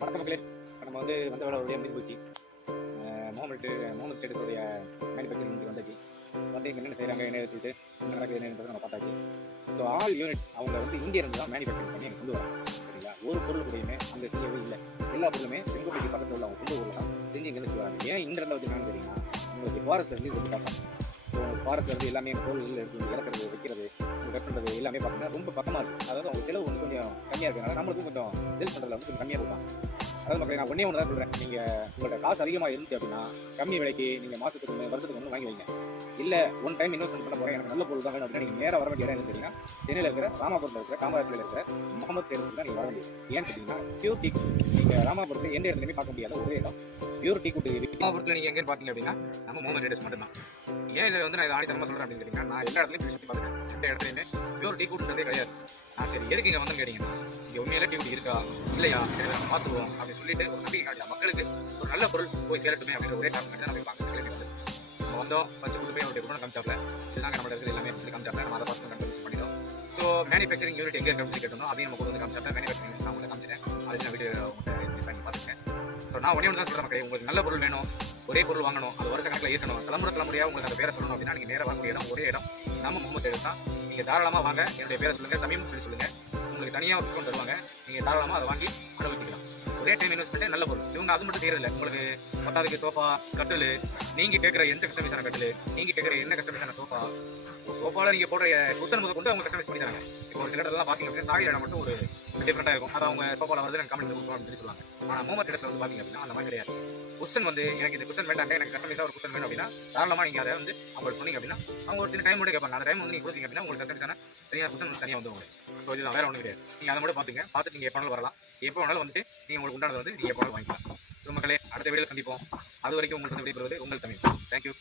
வணக்கம் மக்களே. நம்ம வந்த வேலை ஒரு முடிஞ்சு போச்சு. முகமது ட்ரேடர்ஸோடைய மேனுஃபேக்சரிங் இங்கே வந்தாச்சு. இங்கே என்னென்ன செய்கிறாங்க, என்ன சொல்லிட்டு என்ன நடக்குது என்னன்றது நம்ம பார்த்தாச்சு. ஸோ ஆல் யூனிட்ஸ் அவங்க இந்தியிலிருந்து தான் மேனுஃபேக்சரிங் பண்ணி எனக்கு கொண்டு வராங்க. சரிங்களா? ஒரு பொருள் கூடயுமே அங்கே செய்யவே இல்லை. எல்லா பொருளுமே செங்கோட்டைக்கு பக்கத்தில் உள்ள அவங்க கொண்டு வரலாம் செஞ்சு இங்கே வச்சுக்கிறாங்க. ஏன் இந்த இடத்துல வச்சுருக்காங்கன்னு தெரியுமா? உங்களுக்கு ஃபாரஸ்ட் இருந்து இது பார்ப்பாங்க. ஸோ ஃபாரஸ்ட் வந்து எல்லாமே பொருள் இருக்குது, இறக்குறது, வைக்கிறது, கட் பண்ணுறது எல்லாமே பார்த்தீங்கன்னா ரொம்ப பக்கமாக இருக்குது. அதாவது அவங்க செலவு கொஞ்சம் கம்மியாக இருக்கிறதுனால நம்மளுக்கும் கொஞ்சம் சேல்ஸ் பண்ணுறதுல கொஞ்சம் கம்மியாக கொடுப்பாங்க. அதாவது மக்களே, நான் ஒன்று தான் சொல்கிறேன். நீங்கள் உங்களோட காசு அதிகமாக இருந்துச்சு அப்படின்னா கம்மி விலைக்கு நீங்கள் மாதத்துக்கு வருஷத்துக்கு ஒன்று வாங்கி வைங்க. இல்லை ஒன் டைம் இன்வெஸ்ட்மெண்ட் பண்ண போகிறேன், எனக்கு நல்ல பொருள் தான் வேணும் அப்படின்னா நீங்கள் நேராக வர வேண்டிய இடம் என்ன தெரியுங்கன்னா, சென்னையில் இருக்கிற ராமாபுரத்தில் இருக்கிற காமராஜில் இருக்கிற முகமது ட்ரேடர்ஸ் தான் நீங்கள் வர வேண்டியது. ஏன்னு கேட்டிங்கன்னா பியூர் டீ நீங்கள் ராமாபுரத்தில் எந்த இடத்துலையுமே பார்க்க முடியாத ஒரே இடம் பியூர் டீ கூட்டு. ராமாபுரத்தில் நீங்கள் எங்கேன்னு பார்த்தீங்க அப்படின்னா நம்ம முகமது ட்ரேடர்ஸ் மட்டும்தான். ஏன் இதில் நான் இதை ஆணித்தரமாக சொல்கிறேன் அப்படின்னு கேட்டிங்கன்னா, நான் எல்லா இடத்துலையும் சுற்றி பார்த்துட்டேன். எந்த இடத்துலையுமே பியூர் டீ கூட்டுறதே கிடையாது. சரி எதுக்கு இங்கே வந்து கேட்டிங்கன்னா, இங்கே உண்மையில டீ குடி இருக்கா இல்லையா, சரி நம்ம பார்த்துருவோம் அப்படின்னு சொல்லிட்டு ஒரு நம்பிக்கை காட்டலாம். மக்களுக்கு ஒரு நல்ல பொருள் போய் சேரட்டுமே அப்படின்ற ஒரே காரணம் தான் நம்ம பார்க்க கிளம்பி வந்து நம்ம வந்தோம். ஃபஸ்ட்டு கொண்டு போய் அவருடைய குணம் காமிச்சாப்ல இதுதாங்க நம்மளோட இருக்குது எல்லாமே சொல்லி காமிச்சாப்ல நம்ம அதை பார்த்து கண்டுபிடிச்சு பண்ணிடும். ஸோ மேனுஃபேக்சரிங் யூனிட் எங்கே கண்டுபிடிச்சு கேட்டோம் அதையும் நம்ம கொண்டு வந்து காமிச்சாப்ல மேனுஃபேக்சரிங் நான் உங்களை காமிச்சிட்டேன். அதுக்கு நான் வீடியோ உங்கள்கிட்ட பண்ணி பார்த்துருக்கேன். ஸோ நான் ஒன்றே ஒன்று தான் சொல்கிறேன் மக்களே, உங்களுக்கு நல்ல பொருள் வேணும், ஒரே பொருள் வாங்கணும், அது வருஷ கணக்கில் இருக்கணும், தலைமுறையாக உங்களுக்கு அந்த பேரை சொல்லணும் அப்படின்னா நீங்கள் நேராக வரக்கூடிய இடம் ஒரே இடம் நம்ம முகமது ட்ரேடர்ஸ் தான். நீங்கள் தாராளமாக வாங்க, என்னுடைய பேரை சொல்லுங்கள், தமிழ் சொல்லி சொல்லுங்கள், உங்களுக்கு தனியாக டிஸ்கவுண்ட் தருவாங்க. நீங்கள் தாராளமாக அதை வாங்கி அனுபவிக்கலாம். ஒரே டைம் இன்வெஸ்ட்மெண்ட்டே நல்ல பொருள். இவங்க அது மட்டும் செய்யறதில்ல, உங்களுக்கு பத்தாவதுக்கு சோஃபா, கட்டில், நீங்கள் கேட்குற எந்த கஸ்டமைஸான கட்டில், நீங்கள் கேட்குற என்ன கஸ்டமைஸான சோஃபாவில் நீங்கள் போடுற குஷன் முதல் கொண்டு அவங்க கஸ்டமைஸ் பண்ணி தராங்க. இப்போ ஒரு சில இடத்துல பார்த்தீங்க அப்படின்னா சாயில் இடம் மட்டும் ஒரு டிஃப்ரெண்ட்டாக இருக்கும். அது அவங்க சோஃபாவில் வந்து எனக்கு கமெண்ட் கொடுக்கணும் அப்படின்னு சொல்லுவாங்க. ஆனால் முகமது ட்ரேடர்ஸ்ல வந்து பார்த்தீங்க அப்படின்னா அந்த மாதிரி கிடையாது. குஷன் எனக்கு இந்த குஷன் வேண்டாம், எனக்கு கஸ்டமைஸாக ஒரு குஷன் வேணும் அப்படின்னா தாராளமாக நீங்கள் அதை வந்து அவங்களுக்கு சொன்னீங்க அப்படின்னா அவங்க ஒரு சின்ன டைம் மட்டும் கேட்பாங்க. அந்த டைம் வந்து நீங்கள் கொடுத்தீங்க அப்படின்னா உங்களுக்கு கஸ்டமைஸான தனியாக குஷன் தனியாக வந்து உங்களுக்கு. ஸோ இதுதான் வேறு ஒன்றும் கிடையாது. நீங்கள் அதை மட்டும் பார்த்துட்டு நீங்கள் எப்போ வேணாலும் வரலாம். எப்போ வேணாலும் வந்துட்டு நீங்கள் உங்களுக்கு உண்டானது வந்து நீங்கள் எப்போ வேணாலும் வாங்கிக்கலாம். மக்களே, அடுத்த வீடியோவில் சந்திப்போம். அது வரைக்கும் உங்களுக்கு வந்து விடைபெறுவது உங்கள் தமிழ். தேங்க்யூ.